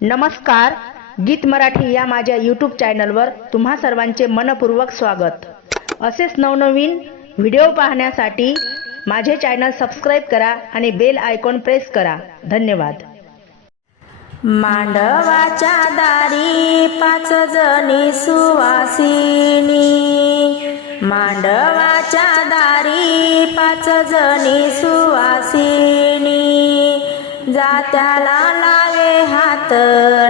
नमस्कार गीत मराठी या माझ्या यूट्यूब चॅनलवर तुम्हा सर्वांचे मनपूर्वक स्वागत. असेच नवनवीन व्हिडिओ पाहण्यासाठी माझे चॅनल सबस्क्राईब करा आणि बेल आयकॉन प्रेस करा. धन्यवाद. मांडवाच्या दारी पाच जणी सुवासिनी. मांडवाच्या दारी पाच जणी सुवासिनी. जात्याला लावे हात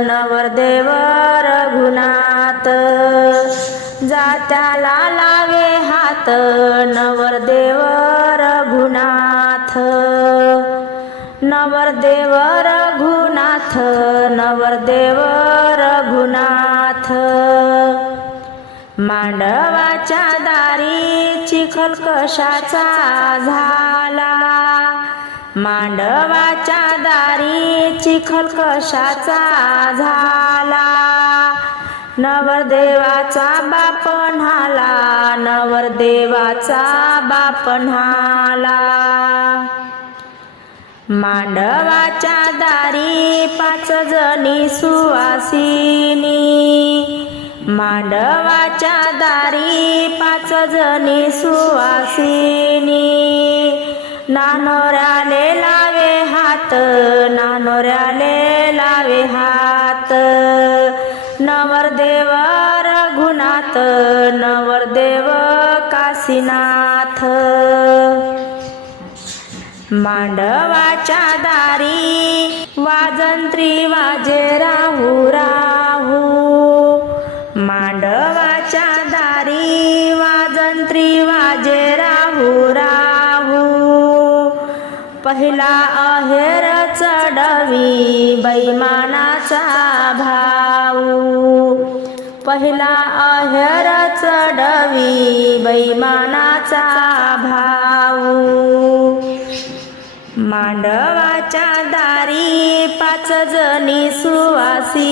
नवरदेव रघुनाथ. जात्याला लावे हात नवरदेव रघुनाथ. नवरदेव रघुनाथ नवरदेव रघुनाथ. मांडवाच्या दारी चिखल कशाचा झाला? मांडवाच्या दारी चिखल कशाचा झाला. नवरदेवाचा बाप न्हाला नवरदेवाचा बाप न्हाला. मांडवाच्या दारी पाच जणी सुवासिनी. मांडवाच्या दारी पाच जणी सुवासिनी. नानोऱ्याले लावे हात नानोऱ्याले लावे हात. नवरदेव रघुनाथ नवरदेव काशीनाथ. मांडवाच्या दारी वाजंत्री वाजे राहू पहिला अहेर चढवी बैमानाचा भाऊ. पहिला अहेर चढवी बैमानाचा भाऊ. मांडवाच्या दारी पाच जणी सुवासिनी.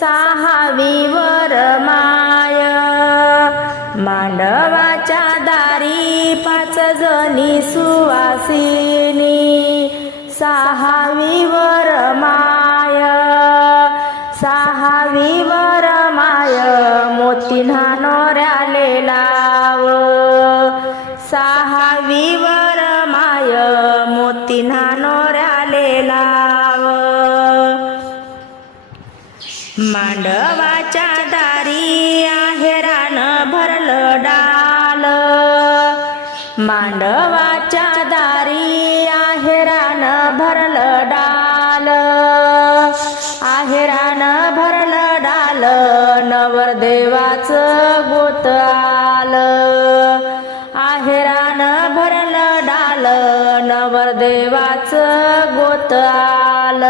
सहावी वर माय. मांडवाच्या सहावी वर माय सहावी वर माय मोती न्हानोऱ्याले लाव. सहावी वर माय मोती न्हानोऱ्याले लाव. मांडवाच्या दारी आहे रान भरलं डाल. मांडवा भरल डाल. आहे भरल डाल डाल नवरदेवाचं गोत आल. आहे भरल डाल डाल नवरदेवाचं गोत आल.